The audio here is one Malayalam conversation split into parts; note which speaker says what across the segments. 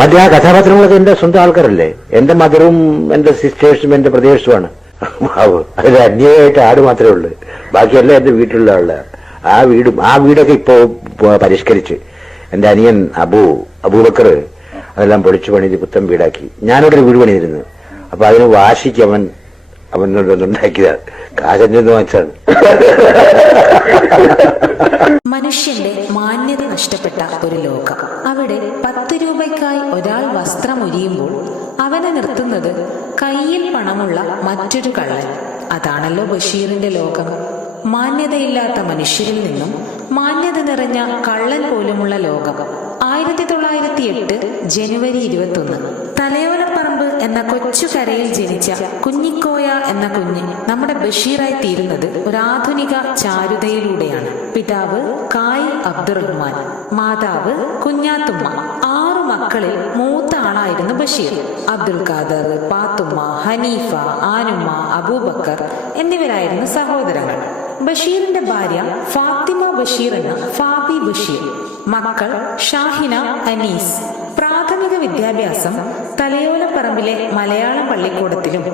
Speaker 1: മറ്റേ ആ കഥാപാത്രങ്ങളൊക്കെ എന്റെ സ്വന്തം ആൾക്കാരല്ലേ? എന്റെ മദറും എന്റെ സിസ്റ്റേഴ്സും എന്റെ പ്രദേശവുമാണ് അതിൽ അന്യമായിട്ട് ആട് മാത്രമേ ഉള്ളൂ. ബാക്കിയെല്ലാം എന്റെ വീട്ടിലുള്ള ആളാണ് ആ വീടും ആ വീടൊക്കെ ഇപ്പോ പരിഷ്കരിച്ച് എന്റെ അനിയൻ അബു അബൂബക്കർ അതെല്ലാം പൊളിച്ചു പണിത് പുത്തൻ വീടാക്കി. ഞാനിവിടെ ഒരു വീട് പണിതിരുന്നു. അപ്പൊ അതിന് വാശിക്ക് അവൻ അവനോടൊന്നുണ്ടാക്കിയതാണ് കാശഞ്ഞെന്ന് വാങ്ങിച്ചാണ്
Speaker 2: മനുഷ്യന്റെ മാന്യത നഷ്ടപ്പെട്ട ഒരു ലോകം. അവിടെ പത്ത് രൂപയ്ക്കായി ഒരാൾ വസ്ത്രം ഉരിയുമ്പോൾ അവനെ നിർത്തുന്നത് കയ്യിൽ പണമുള്ള മറ്റൊരു കള്ളൻ. അതാണല്ലോ ബഷീറിന്റെ ലോകം. മാന്യതയില്ലാത്ത മനുഷ്യരിൽ നിന്നും മാന്യത നിറഞ്ഞ കള്ളൻ പോലുമുള്ള ലോകം. ആയിരത്തി തൊള്ളായിരത്തി എട്ട് ജനുവരി ഇരുപത്തൊന്ന്. തലയോലപ്പറമ്പ് എന്ന കൊച്ചുകരയിൽ ജനിച്ച കുഞ്ഞിക്കോയ എന്ന കുഞ്ഞ് നമ്മുടെ ബഷീറായി തീരുന്നത് ഒരു ആധുനിക ചാരുതയിലൂടെയാണ്. പിതാവ് കായ് അബ്ദുറഹ്മാൻ മാതാവ് കുഞ്ഞാത്തുമ്മ. ആറു മക്കളിൽ മൂത്ത ആളായിരുന്നു ബഷീർ. അബ്ദുൽ ഖാദർ പാത്തുമ്മ ഹനീഫ ആനുമ്മ അബൂബക്കർ എന്നിവരായിരുന്നു സഹോദരങ്ങൾ. ബഷീറിന്റെ ഭാര്യ ഫാത്തിമ ബഷീർ എന്ന ഫാബി ബഷീർ മക്കൾ ഷാഹിന അനീസ്. പ്രാഥമിക വിദ്യാഭ്യാസം തലയോലപ്പറമ്പിലെ മലയാളം പള്ളിക്കൂടത്തിലും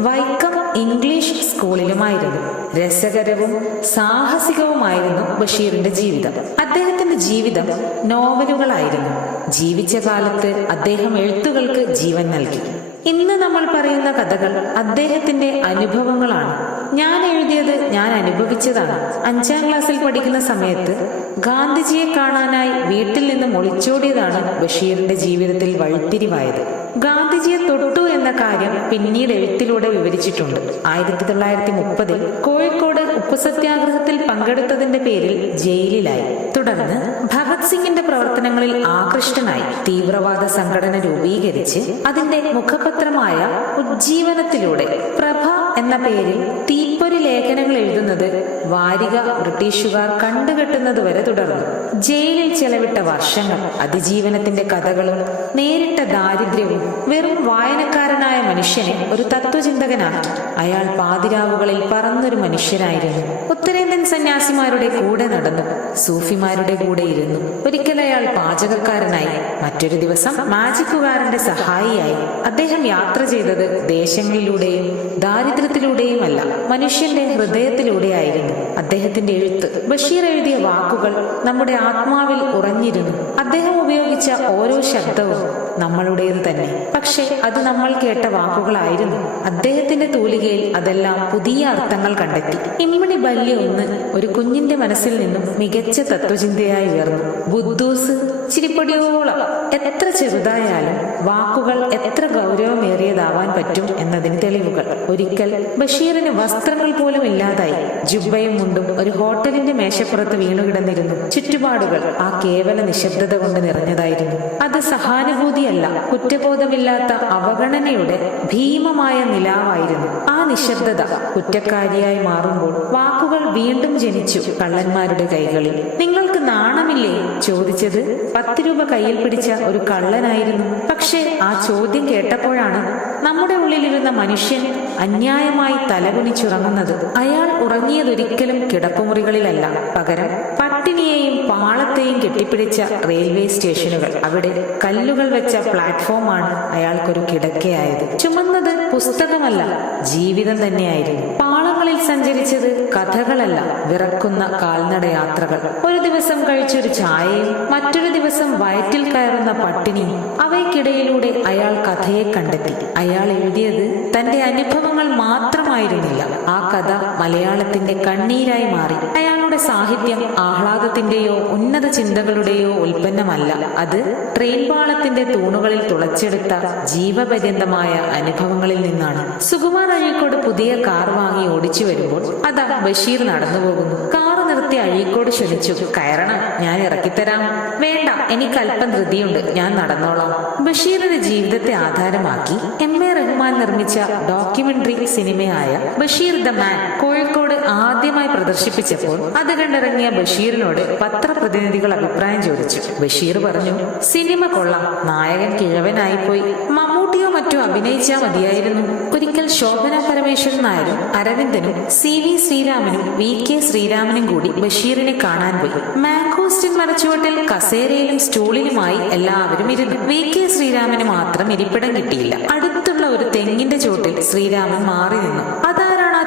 Speaker 2: വൈക്കം ഇംഗ്ലീഷ് സ്കൂളിലുമായിരുന്നു. രസകരവും സാഹസികവുമായിരുന്നു ബഷീറിന്റെ ജീവിതം. അദ്ദേഹത്തിന്റെ ജീവിതം നോവലുകളായിരുന്നു. ജീവിച്ച കാലത്ത് അദ്ദേഹം എഴുത്തുകൾക്ക് ജീവൻ നൽകി. ഇന്ന് നമ്മൾ പറയുന്ന കഥകൾ അദ്ദേഹത്തിന്റെ അനുഭവങ്ങളാണ്. ഞാൻ എഴുതിയത് ഞാൻ അനുഭവിച്ചതാണ്. അഞ്ചാം ക്ലാസ്സിൽ പഠിക്കുന്ന സമയത്ത് ഗാന്ധിജിയെ കാണാനായി വീട്ടിൽ നിന്ന് ഒളിച്ചോടിയതാണ് ബഷീറിന്റെ ജീവിതത്തിൽ വഴിത്തിരിവായത്. ഗാന്ധിജിയെ തൊട്ടു എന്ന കാര്യം പിന്നീട് എഴുത്തിലൂടെ വിവരിച്ചിട്ടുണ്ട്. ആയിരത്തി തൊള്ളായിരത്തി മുപ്പതിൽ കോഴിക്കോട് ഉപ്പുസത്യാഗ്രഹത്തിൽ പങ്കെടുത്തതിന്റെ പേരിൽ ജയിലിലായി. തുടർന്ന് സിംഗിന്റെ പ്രവർത്തനങ്ങളിൽ ആകൃഷ്ടനായി തീവ്രവാദ സംഘടന രൂപീകരിച്ച് അതിന്റെ മുഖപത്രമായ ഉജ്ജീവനത്തിലൂടെ പ്രഭ എന്ന പേരിൽ തീപ്പൊരി ലേഖനങ്ങൾ എഴുതുന്നത് വാരിക ബ്രിട്ടീഷുകാർ കണ്ടുകെട്ടുന്നത് വരെ തുടർന്നു. ജയിലിൽ ചെലവിട്ട വർഷങ്ങൾ അതിജീവനത്തിന്റെ കഥകളും നേരിട്ട ദാരിദ്ര്യവും വെറും വായനക്കാരനായ മനുഷ്യനെ ഒരു തത്വചിന്തകനാക്കി അയാൾ പാതിരാവുകളിൽ പറന്നൊരു മനുഷ്യനായിരുന്നു. ഉത്തരേന്ത്യൻ സന്യാസിമാരുടെ കൂടെ നടന്നു. സൂഫിമാരുടെ കൂടെ ഇരുന്നു. ഒരിക്കൽ അയാൾ പാചകക്കാരനായി മറ്റൊരു ദിവസം മാജിക്കുകാരന്റെ സഹായിയായി അദ്ദേഹം യാത്ര ചെയ്തത് ദേശങ്ങളിലൂടെയും ദാരിദ്ര്യത്തിലൂടെയുമല്ല മനുഷ്യന്റെ ഹൃദയത്തിലൂടെയായിരുന്നു. അദ്ദേഹത്തിന്റെ എഴുത്ത്. ബഷീർ എഴുതിയ വാക്കുകൾ നമ്മുടെ ആത്മാവിൽ ഉറഞ്ഞിരുന്നു. അദ്ദേഹം ഉപയോഗിച്ച ഓരോ ശബ്ദവും നമ്മളുടേത് തന്നെ. പക്ഷെ അത് നമ്മൾ കേട്ട വാക്കുകളായിരുന്നു. അദ്ദേഹത്തിന്റെ തൂലികയിൽ അതെല്ലാം പുതിയ അർത്ഥങ്ങൾ കണ്ടെത്തി. ഇമ്മിണി ബല്യ ഒന്ന് ഒരു കുഞ്ഞിന്റെ മനസ്സിൽ നിന്നും മികച്ച തത്വചിന്തയായി ഉയർന്നു. ബുദ്ധൂസ് ചിരിപ്പൊടിയോളം എത്ര ചെറുതായാലും വാക്കുകൾ എത്ര ഗൗരവമേറിയതാവാൻ പറ്റും എന്നതിന് തെളിവുകൾ. ഒരിക്കൽ ബഷീറിന് വസ്ത്രങ്ങൾ പോലും ഇല്ലാതായി. ജുബയും മുണ്ടും ഒരു ഹോട്ടലിന്റെ മേശപ്പുറത്ത് വീണുകിടന്നിരുന്നു. ചുറ്റുപാടുകൾ ആ കേവല നിശബ്ദത കൊണ്ട് നിറഞ്ഞതായിരുന്നു. അത് സഹാനുഭൂതിയല്ല കുറ്റബോധമില്ലാത്ത അവഗണനയുടെ ഭീമമായ നിലാവായിരുന്നു. ആ നിശബ്ദത കുറ്റക്കാരിയായി മാറുമ്പോൾ വാക്കുകൾ വീണ്ടും ജനിച്ചു കള്ളന്മാരുടെ കൈകളിൽ. നിങ്ങൾക്ക് നാണമില്ലേ? ചോദിച്ചത് പത്ത് രൂപ കയ്യിൽ പിടിച്ച ഒരു കള്ളനായിരുന്നു. പക്ഷേ ആ ചോദ്യം കേട്ടപ്പോഴാണ് നമ്മുടെ ഉള്ളിലിരുന്ന മനുഷ്യൻ അന്യായമായി തലകുനിച്ചുറങ്ങുന്നത്. അയാൾ ഉറങ്ങിയതൊരിക്കലും കിടപ്പുമുറികളിലല്ല. പകരം പട്ടിണിയെയും പാളത്തെയും കെട്ടിപ്പിടിച്ച റെയിൽവേ സ്റ്റേഷനുകൾ. അവിടെ കല്ലുകൾ വെച്ച പ്ലാറ്റ്ഫോമാണ് അയാൾക്കൊരു കിടക്കയായത്. ചുമന്നത് പുസ്തകമല്ല ജീവിതം തന്നെയായിരുന്നു. പാളങ്ങളിൽ സഞ്ചരിച്ചത് കഥകളല്ല വിറക്കുന്ന കാൽനട യാത്രകൾ ഒരു ദിവസം കഴിച്ചൊരു ചായയും മറ്റൊരു ദിവസം വയറ്റിൽ കയറുന്ന പട്ടിണിയും അവയ്ക്കിടയിലൂടെ അയാൾ കഥയെ കണ്ടെത്തി. അയാൾ എഴുതിയത് തന്റെ അനുഭവങ്ങൾ മാത്രമായിരുന്നില്ല. ആ കഥ മലയാളത്തിന്റെ കണ്ണീരായി മാറി. അയാളുടെ സാഹിത്യം ആഹ്ലാദത്തിന്റെയോ ഉന്നത ചിന്തകളുടെയോ ഉൽപ്പന്നമല്ല. അത് ട്രെയിൻ പാളത്തിന്റെ തൂണുകളിൽ തുളച്ചെടുത്ത ജീവപര്യന്തമായ അനുഭവങ്ങളിൽ നിന്നാണ്. സുകുമാർ അഴീക്കോട് പുതിയ കാർ വാങ്ങി ഓടിച്ചു. വരുമ്പോൾ അതാ ബഷീർ നടന്നു പോകുന്നു. കാറ് നിർത്തി അഴീക്കോട് ക്ഷണിച്ചു. കയറണം ഞാൻ ഇറക്കിത്തരാം. വേണ്ട എനിക്ക് അല്പം ധൃതിയുണ്ട് ഞാൻ നടന്നോളാം. ബഷീറിന്റെ ജീവിതത്തെ ആധാരമാക്കി എം എ റഹ്മാൻ നിർമ്മിച്ച ഡോക്യുമെന്ററി സിനിമയായ ബഷീർ ദ മാൻ കോഴിക്കോട് ആദ്യമായി പ്രദർശിപ്പിച്ചപ്പോൾ അത് കണ്ടിറങ്ങിയ ബഷീറിനോട് പത്രപ്രതിനിധികൾ അഭിപ്രായം ചോദിച്ചു. ബഷീർ പറഞ്ഞു സിനിമ കൊള്ളാം നായകൻ കിഴവനായിപ്പോയി. മമ്മൂട്ടിയോ മറ്റോ അഭിനയിച്ചാൽ മതിയായിരുന്നു. ഒരിക്കൽ ശോഭന പരമേശ്വരൻ നായരും അരവിന്ദനും സി വി ശ്രീരാമനും വി കെ ശ്രീരാമനും കൂടി ബഷീറിനെ കാണാൻ പോയി. മാങ്കോസ്റ്റിൻ മരച്ചുവട്ടിൽ കസേരയിലും സ്റ്റൂളിലുമായി എല്ലാവരും ഇരുന്നു. വി കെ ശ്രീരാമന് മാത്രം ഇരിപ്പിടം കിട്ടിയില്ല. അടുത്തുള്ള ഒരു തെങ്ങിന്റെ ചുവട്ടിൽ ശ്രീരാമൻ മാറി നിന്നു. ആ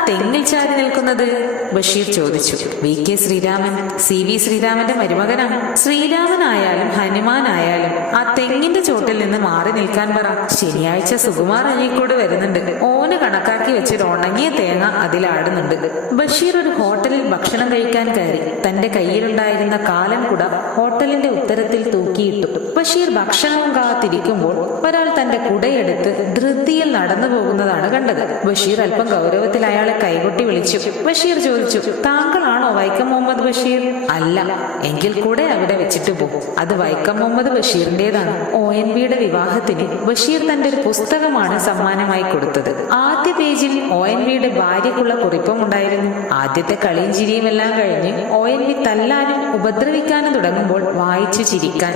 Speaker 2: തെങ്ങിൽ ചാരി നിൽക്കുന്നത്? ബഷീർ ചോദിച്ചു. V K Sreeraman C V ശ്രീരാമന്റെ മരുമകനാണ്. ശ്രീരാമനായാലും ഹനുമാനായാലും ആ തെങ്ങിന്റെ ചോട്ടിൽ നിന്ന് മാറി നിൽക്കാൻ പറ. ശനിയാഴ്ച സുകുമാർ അഴീക്കോട് വരുന്നുണ്ട്. ഓന് കണക്കാക്കി വെച്ചൊരു ഉണങ്ങിയ തേങ്ങ അതിലാടുന്നുണ്ട് ബഷീർ ഒരു ഹോട്ടലിൽ ഭക്ഷണം കഴിക്കാൻ കയറി. തന്റെ കയ്യിലുണ്ടായിരുന്ന കാലൻ കുട ഹോട്ടലിന്റെ ഉത്തരത്തിൽ തൂക്കിയിട്ടു. ബഷീർ ഭക്ഷണം കാത്തിരിക്കുമ്പോൾ ഒരാൾ തന്റെ കുടയെടുത്ത് ധൃതിയിൽ നടന്നു പോകുന്നതാണ് കണ്ടത്. ബഷീർ അല്പം ഗൗരവത്തിൽ അയാളെ കൈകൊട്ടി വിളിച്ചു. ബഷീർ ചോദിച്ചു താങ്കളാണോ വൈക്കം മുഹമ്മദ് ബഷീർ? അല്ല എങ്കിൽ കൂടെ അവിടെ വെച്ചിട്ട് പോകും അത് വൈക്കം മുഹമ്മദ് ബഷീറിന്റേതാണ്. ഒ എൻ വിയുടെ വിവാഹത്തിന് ബഷീർ തന്റെ ഒരു പുസ്തകമാണ് സമ്മാനമായി കൊടുത്തത്. ആദ്യ പേജിൽ ഒ എൻ വിയുടെ ഭാര്യയ്ക്കുള്ള കുറിപ്പം ഉണ്ടായിരുന്നു. ആദ്യത്തെ കളിയും ചിരിയും എല്ലാം കഴിഞ്ഞ് ഒ എൻ വി തല്ലാനും ഉപദ്രവിക്കാനും തുടങ്ങുമ്പോൾ വായിച്ചു ചിരിക്കാൻ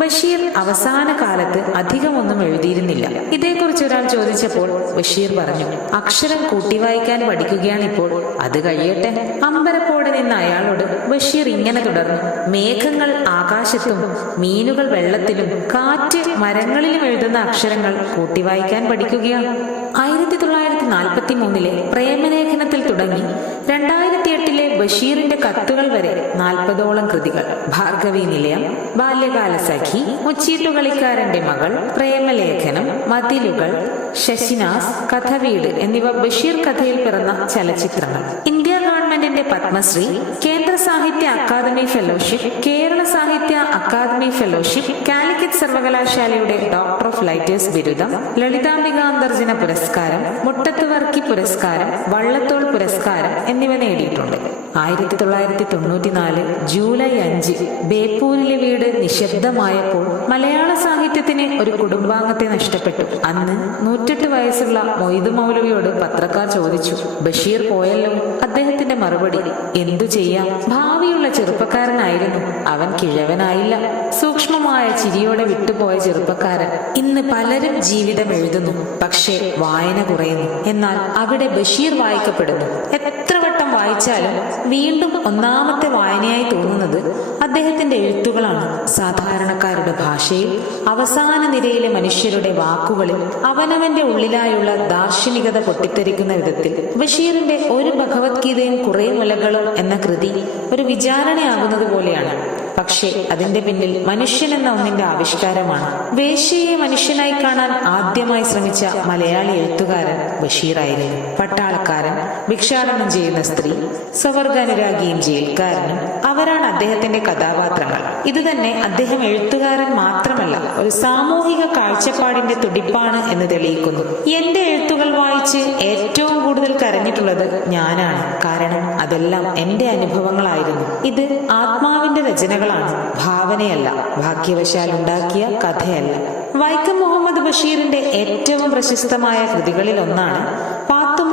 Speaker 2: ബഷീർ അവസാന കാലത്ത് അധികമൊന്നും എഴുതിയിരുന്നില്ല. ഇതേക്കുറിച്ച് ഒരാൾ ചോദിച്ചപ്പോൾ ബഷീർ പറഞ്ഞു അക്ഷരം കൂട്ടി വായിക്കാൻ പഠിക്കുകയാണ് ഇപ്പോൾ അത് കഴിയട്ടെ. അമ്പരപ്പോടെ നിന്ന് അയാളോട് ബഷീർ ഇങ്ങനെ തുടർന്നു മേഘങ്ങൾ ആകാശത്തും മീനുകൾ വെള്ളത്തിലും കാറ്റ് മരങ്ങളിലും എഴുതുന്ന അക്ഷരങ്ങൾ കൂട്ടി വായിക്കാൻ പഠിക്കുകയാണ്. ആയിരത്തി തൊള്ളായിരത്തി നാൽപ്പത്തി മൂന്നിലെ പ്രേമലേഖനത്തിൽ തുടങ്ങി രണ്ടായിരത്തി എട്ടിലെ ബഷീറിന്റെ കത്തുകൾ വരെ നാൽപ്പതോളം കൃതികൾ. ഭാർഗവി നിലയം ബാല്യകാല സഖി മുച്ചീട്ടുകളിക്കാരന്റെ മകൾ പ്രേമലേഖനം മതിലുകൾ ശശിനാസ് കഥവീട് എന്നിവ ബഷീർ കഥയിൽ പിറന്ന ചലച്ചിത്രങ്ങൾ. ഇന്ത്യ ഗവൺമെന്റിന്റെ പത്മശ്രീ കേന്ദ്ര സാഹിത്യ അക്കാദമി ഫെലോഷിപ്പ് കേരള സാഹിത്യ അക്കാദമി ഫെലോഷിപ്പ് കാലിക്കറ്റ് സർവകലാശാലയുടെ ഡോക്ടർ ഓഫ് ലൈറ്റേഴ്സ് ബിരുദം ലളിതാംബിക അന്തർജന പുരസ്കാരം മുട്ടത്തുവർക്കി പുരസ്കാരം വള്ളത്തോൾ പുരസ്കാരം എന്നിവ നേടിയിട്ടുണ്ട്. ആയിരത്തി തൊള്ളായിരത്തി തൊണ്ണൂറ്റിനാല് ജൂലൈ അഞ്ച് ബേപ്പൂരിലെ വീട് നിശബ്ദമായപ്പോൾ മലയാള സാഹിത്യത്തിന് ഒരു കുടുംബാംഗത്തെ നഷ്ടപ്പെട്ടു. അന്ന് നൂറ്റെട്ട് വയസ്സുള്ള മൊയ്തു മൗലവിയോട് പത്രക്കാർ ചോദിച്ചു ബഷീർ പോയല്ലോ? അദ്ദേഹത്തിന്റെ മറുപടി എന്തു ചെയ്യാം? ഭാവിയുള്ള ചെറുപ്പക്കാരനായിരുന്നു. അവൻ കിഴവനായില്ല. സൂക്ഷ്മമായ ചിരിയോടെ വിട്ടുപോയ ചെറുപ്പക്കാരൻ. ഇന്ന് പലരും ജീവിതം എഴുതുന്നു. പക്ഷേ വായന കുറയുന്നു. എന്നാൽ അവിടെ ബഷീർ വായിക്കപ്പെടുന്നു. എത്ര വട്ടം വായിച്ചാലും വീണ്ടും ഒന്നാമത്തെ വായനയായി തോന്നുന്നത് അദ്ദേഹത്തിന്റെ എഴുത്തുകളാണ്. സാധാരണക്കാരുടെ ഭാഷയിൽ അവസാന നിരയിലെ മനുഷ്യരുടെ വാക്കുകളിൽ അവനവന്റെ ഉള്ളിലായുള്ള ദാർശനികത പൊട്ടിത്തെറിക്കുന്ന വിധത്തിൽ ബഷീറിന്റെ ഒരു ഭഗവത്ഗീതയും കുറേ മുലകളും എന്ന കൃതി ഒരു വിചാരണയാകുന്നത് പോലെയാണ്. പക്ഷേ അതിന്റെ പിന്നിൽ മനുഷ്യൻ എന്ന ഒന്നിന്റെ ആവിഷ്കാരമാണ്. വേശ്യയെ മനുഷ്യനായി കാണാൻ ആദ്യമായി ശ്രമിച്ച മലയാളി എഴുത്തുകാരൻ ബഷീറായിരുന്നു. പട്ടാളക്കാരൻ. ഭിക്ഷാടനം ചെയ്യുന്ന സ്ത്രീ സ്വവർഗാനുരാഗിയും ജയിൽക്കാരനും അവരാണ് അദ്ദേഹത്തിന്റെ കഥാപാത്രങ്ങൾ. ഇത് തന്നെ അദ്ദേഹം എഴുത്തുകാരൻ മാത്രമല്ല ഒരു സാമൂഹിക കാഴ്ചപ്പാടിന്റെ തുടിപ്പാണ് എന്ന് തെളിയിക്കുന്നു. എന്റെ എഴുത്തുകൾ വായിച്ച് ഏറ്റവും കൂടുതൽ കരഞ്ഞിട്ടുള്ളത് ഞാനാണ്. കാരണം അതെല്ലാം എന്റെ അനുഭവങ്ങളായിരുന്നു. ഇത് ആത്മാവിന്റെ രചനകളാണ് ഭാവനയല്ല ഭാഗ്യവശാൽ ഉണ്ടാക്കിയ കഥയല്ല. വൈക്കം മുഹമ്മദ് ബഷീറിന്റെ ഏറ്റവും പ്രശസ്തമായ കൃതികളിൽ ഒന്നാണ്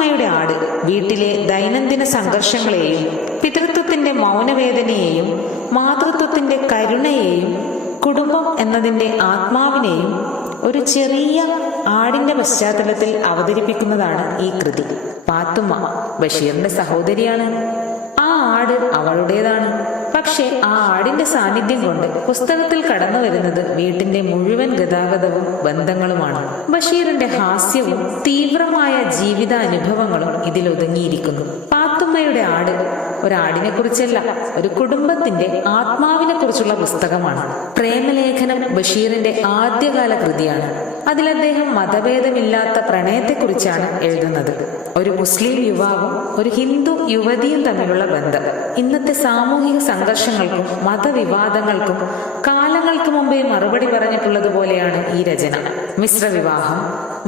Speaker 2: പാത്തുമ്മയുടെ ആട് വീട്ടിലെ ദൈനംദിന സംഘർഷങ്ങളെയും പിതൃത്വത്തിന്റെ മൗനവേദനയെയും മാതൃത്വത്തിന്റെ കരുണയെയും കുടുംബം എന്നതിന്റെ ആത്മാവിനെയും ഒരു ചെറിയ ആടിന്റെ പശ്ചാത്തലത്തിൽ അവതരിപ്പിക്കുന്നതാണ് ഈ കൃതി. പാത്തുമ്മ ബഷീറിന്റെ സഹോദരിയാണ്. ആ ആട് അവളുടേതാണ്. പക്ഷെ ആ ആടിന്റെ സാന്നിധ്യം കൊണ്ട് പുസ്തകത്തിൽ കടന്നു വരുന്നത് വീട്ടിന്റെ മുഴുവൻ ഗതാഗതവും ബന്ധങ്ങളുമാണ്. ബഷീറിന്റെ ഹാസ്യവും തീവ്രമായ ജീവിതാനുഭവങ്ങളും ഇതിൽ ഒതുങ്ങിയിരിക്കുന്നു. പാത്തുമ്മയുടെ ആട് ഒരാടിനെ കുറിച്ചല്ല ഒരു കുടുംബത്തിന്റെ ആത്മാവിനെ കുറിച്ചുള്ള പുസ്തകമാണ്. പ്രേമലേഖനം ബഷീറിന്റെ ആദ്യകാല കൃതിയാണ്. അതിൽ അദ്ദേഹം മതഭേദമില്ലാത്ത പ്രണയത്തെക്കുറിച്ചാണ് എഴുതുന്നത്. ഒരു മുസ്ലിം യുവാവും ഒരു ഹിന്ദു യുവതിയും തമ്മിലുള്ള ബന്ധം. ഇന്നത്തെ സാമൂഹിക സംഘർഷങ്ങൾക്കും മതവിവാദങ്ങൾക്കും കാലങ്ങൾക്ക് മുമ്പേ മറുപടി പറഞ്ഞിട്ടുള്ളതുപോലെയാണ് ഈ രചന. മിശ്ര വിവാഹം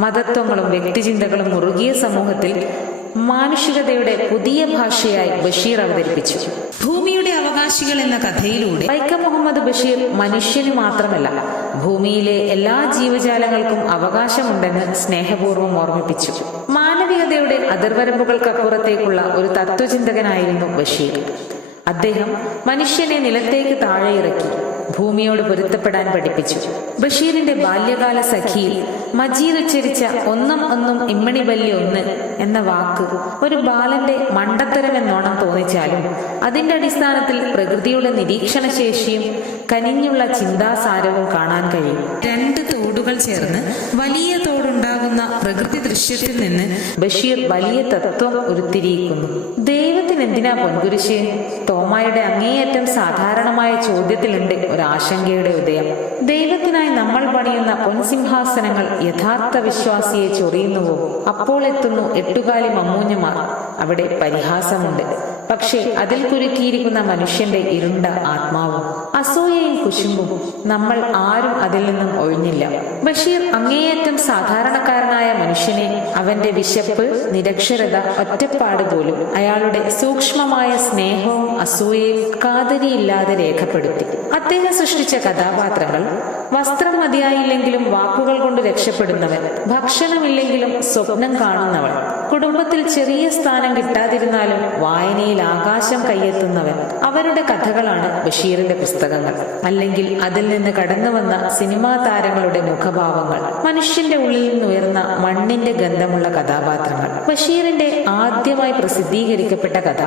Speaker 2: മതത്വങ്ങളും വ്യക്തിചിന്തകളും മുറുകിയ സമൂഹത്തിൽ മാനുഷികതയുടെ പുതിയ ഭാഷയായി ബഷീർ അവതരിപ്പിച്ചു. ഭൂമിയുടെ അവകാശികൾ എന്ന കഥയിലൂടെ വൈക്കം മുഹമ്മദ് ബഷീർ മനുഷ്യന് മാത്രമല്ല ഭൂമിയിലെ എല്ലാ ജീവജാലങ്ങൾക്കും അവകാശമുണ്ടെന്ന് സ്നേഹപൂർവം ഓർമ്മിപ്പിച്ചു. മാനവികതയുടെ അതിർവരമ്പുകൾക്കപ്പുറത്തേക്കുള്ള ഒരു തത്വചിന്തകനായിരുന്നു ബഷീർ. അദ്ദേഹം മനുഷ്യനെ നിലത്തേക്ക് താഴെ ഇറക്കി ഭൂമിയോട് പൊരുത്തപ്പെടാൻ പഠിപ്പിച്ചു. ബഷീറിന്റെ ബാല്യകാല സഖിയിൽ മജീദ് ഉച്ചരിച്ച ഒന്നും ഒന്നും ഇമ്മണി ബല്യ ഒന്ന് എന്ന വാക്ക് ഒരു ബാലന്റെ മണ്ടത്തരമെന്നോണം തോന്നിച്ചാലും അതിന്റെ അടിസ്ഥാനത്തിൽ പ്രകൃതിയുടെ നിരീക്ഷണശേഷിയും കനിഞ്ഞുള്ള ചിന്താസാരവും കാണാൻ കഴിയും. രണ്ട് തോടുകൾ ചേർന്ന് വലിയ തോടുണ്ടാകുന്ന പ്രകൃതി ദൃശ്യത്തിൽ നിന്ന് ബഷീർ വലിയ തത്വം ഉരുത്തിരിയിക്കുന്നു. ദൈവത്തിന് എന്തിനാ പൊൻകുരിശ്? തോമായുടെ അങ്ങേയറ്റം സാധാരണമായ ചോദ്യത്തിലുണ്ട് ഒരു ആശങ്കയുടെ ഉദയം. ദൈവത്തിനായി നമ്മൾ പണിയുന്ന പൊൻസിംഹാസനങ്ങൾ യഥാർത്ഥ വിശ്വാസിയെ ചൊറിയുന്നുവോ? അപ്പോൾ എത്തുന്നു എട്ടുകാലി മമ്മൂഞ്ഞമാർ. അവിടെ പരിഹാസമുണ്ട്. പക്ഷേ അതിൽ കുരുക്കിയിരിക്കുന്ന മനുഷ്യന്റെ ഇരുണ്ട ആത്മാവും. അസൂയയും കുശുമ്പും നമ്മൾ ആരും അതിൽ നിന്നും ഒഴിഞ്ഞില്ല. ബഷീർ അങ്ങേയറ്റം സാധാരണക്കാരനായ മനുഷ്യനെ അവന്റെ വിശപ്പ് നിരക്ഷരത ഒറ്റപ്പാട് പോലും അയാളുടെ സൂക്ഷ്മമായ സ്നേഹവും അസൂയയും കാതരിയില്ലാതെ രേഖപ്പെടുത്തി. അദ്ദേഹം സൃഷ്ടിച്ച കഥാപാത്രങ്ങൾ വസ്ത്രം മതിയായില്ലെങ്കിലും വാക്കുകൾ കൊണ്ട് രക്ഷപ്പെടുന്നവൻ ഭക്ഷണമില്ലെങ്കിലും സ്വപ്നം കാണുന്നവൾ. കുടുംബത്തിൽ ചെറിയ സ്ഥാനം കിട്ടാതിരുന്നാലും വായനയിൽ ആകാശം കയ്യെത്തുന്നവൻ അവരുടെ കഥകളാണ് ബഷീറിന്റെ പുസ്തകങ്ങൾ. അല്ലെങ്കിൽ അതിൽ നിന്ന് കടന്നുവന്ന സിനിമാ താരങ്ങളുടെ മുഖഭാവങ്ങൾ. മനുഷ്യന്റെ ഉള്ളിൽ നിന്ന് ഉയർന്ന മണ്ണിന്റെ ഗന്ധമുള്ള കഥാപാത്രങ്ങൾ. ബഷീറിന്റെ ആദ്യമായി പ്രസിദ്ധീകരിക്കപ്പെട്ട കഥ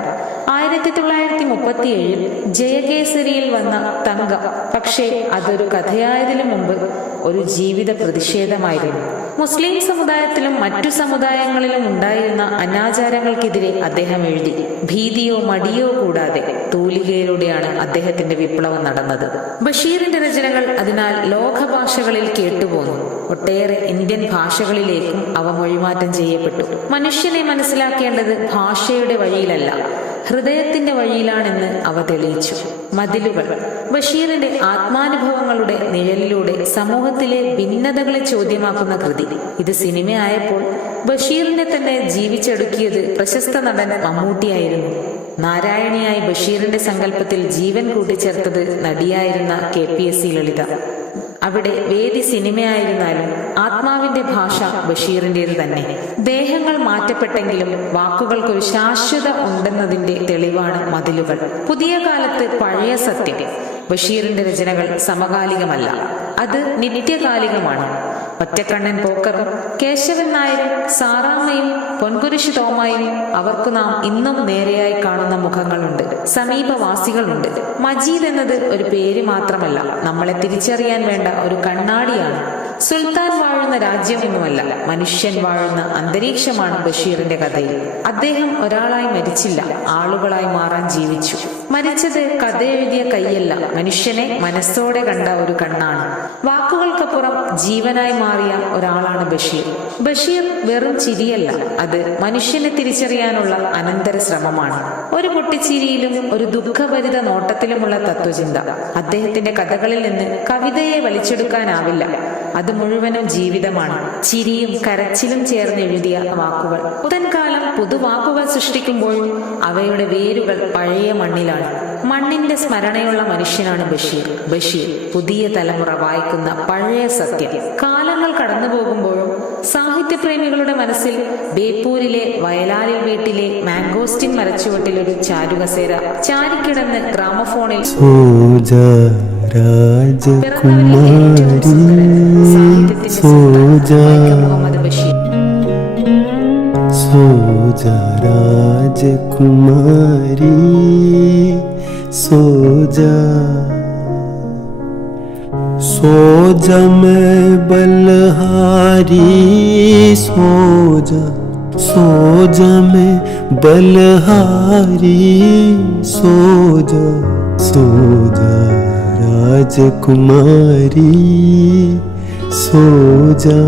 Speaker 2: ആയിരത്തി തൊള്ളായിരത്തി മുപ്പത്തിയേഴിൽ ജയകേസരിയിൽ വന്ന തങ്കം. പക്ഷേ അതൊരു കഥയായതിനു മുമ്പ് ഒരു ജീവിത പ്രതിഷേധമായിരുന്നു. മുസ്ലിം സമുദായത്തിലും മറ്റു സമുദായങ്ങളിലും ഉണ്ടായിരുന്ന അനാചാരങ്ങൾക്കെതിരെ അദ്ദേഹം എഴുതി. ഭീതിയോ മടിയോ കൂടാതെ തൂലികയിലൂടെയാണ് അദ്ദേഹത്തിന്റെ വിപ്ലവം നടന്നത്. ബഷീറിന്റെ രചനകൾ അതിനാൽ ലോകഭാഷകളിൽ കേട്ടുപോന്നു. ഒട്ടേറെ ഇന്ത്യൻ ഭാഷകളിലേക്കും അവ മൊഴിമാറ്റം ചെയ്യപ്പെട്ടു. മനുഷ്യനെ മനസ്സിലാക്കേണ്ടത് ഭാഷയുടെ വഴിയിലല്ല. ഹൃദയത്തിന്റെ വഴിയിലാണെന്ന് അവ തെളിയിച്ചു. മതിലുകൾ. ബഷീറിന്റെ ആത്മാനുഭവങ്ങളുടെ നിഴലിലൂടെ സമൂഹത്തിലെ ഭിന്നതകളെ ചോദ്യമാക്കുന്ന കൃതി. ഇത് സിനിമയായപ്പോൾ ബഷീറിനെ തന്നെ ജീവിച്ചെടുക്കിയത് പ്രശസ്ത നടൻ മമ്മൂട്ടിയായിരുന്നു. നാരായണിയായി ബഷീറിന്റെ സങ്കല്പത്തിൽ ജീവൻ കൂട്ടിച്ചേർത്തത് നടിയായിരുന്ന K P S C Lalitha. അവിടെ വേദി സിനിമയായിരുന്നാലും ആത്മാവിന്റെ ഭാഷ ബഷീറിന്റേത് തന്നെ. ദേഹങ്ങൾ മാറ്റപ്പെട്ടെങ്കിലും വാക്കുകൾക്കൊരു ശാശ്വത ഉണ്ടെന്നതിന്റെ തെളിവാണ് മതിലുകൾ. പുതിയ കാലത്ത് പഴയ സത്യം. ബഷീറിന്റെ രചനകൾ സമകാലികമല്ല. അത് നിത്യകാലികമാണ്. ഒറ്റക്കണ്ണൻ പോക്കറും കേശവൻ നായരും സാറാമ്മയും പൊൻകുരിശ് തോമായും അവർക്ക് നാം ഇന്നും നേരെയായി കാണുന്ന മുഖങ്ങളുണ്ട്. സമീപവാസികളുണ്ട്. മജീദ് എന്നത് ഒരു പേര് മാത്രമല്ല. നമ്മളെ തിരിച്ചറിയാൻ വേണ്ട ഒരു കണ്ണാടിയാണ്. സുൽത്താൻ വാഴുന്ന രാജ്യമൊന്നുമല്ല. മനുഷ്യൻ വാഴുന്ന അന്തരീക്ഷമാണ് ബഷീറിന്റെ കഥയിൽ. അദ്ദേഹം ഒരാളായി മരിച്ചില്ല. ആളുകളായി മാറാൻ ജീവിച്ചു. മരിച്ചത് കഥ എഴുതിയ കൈയല്ല. മനുഷ്യനെ മനസ്സോടെ കണ്ട ഒരു കണ്ണാണ്. വാക്കുകൾക്കപ്പുറം ജീവനായി മാറിയ ഒരാളാണ് ബഷീർ. ബഷീർ വെറും ചിരിയല്ല അത് മനുഷ്യനെ തിരിച്ചറിയാനുള്ള അനന്തര ശ്രമമാണ്. ഒരു പൊട്ടിച്ചിരിയിലും ഒരു ദുഃഖഭരിത നോട്ടത്തിലുമുള്ള തത്വചിന്ത. അദ്ദേഹത്തിന്റെ കഥകളിൽ നിന്ന് കവിതയെ വലിച്ചെടുക്കാനാവില്ല. അത് മുഴുവനും ജീവിതമാണ്. ചിരിയും കരച്ചിലും ചേർന്ന് എഴുതിയ വാക്കുകൾ. പുതൻകാലം പുതുവാക്കുകൾ സൃഷ്ടിക്കുമ്പോഴും അവയുടെ വേരുകൾ പഴയ മണ്ണിലാണ്. മണ്ണിന്റെ സ്മരണയുള്ള മനുഷ്യനാണ് ബഷീർ. ബഷീർ പുതിയ തലമുറ വായിക്കുന്ന പഴയ സത്യം. കാലങ്ങൾ കടന്നു പോകുമ്പോഴും സാഹിത്യപ്രേമികളുടെ മനസ്സിൽ ബേപ്പൂരിലെ വയലാലിൽ വീട്ടിലെ മാംഗോസ്റ്റിൻ മരച്ചുവട്ടിൽ ഒരു ചാരുകസേര ചാരിക്കിടന്ന് ഗ്രാമഫോണിൽ മുഹമ്മദ് ബഷീർ
Speaker 3: സോജ രാജകുമാരി. सो सोज मे बलहारि बलहारी सो जा ज बलहारि बलहारी सो जा सो जा राजकुमारी सो जा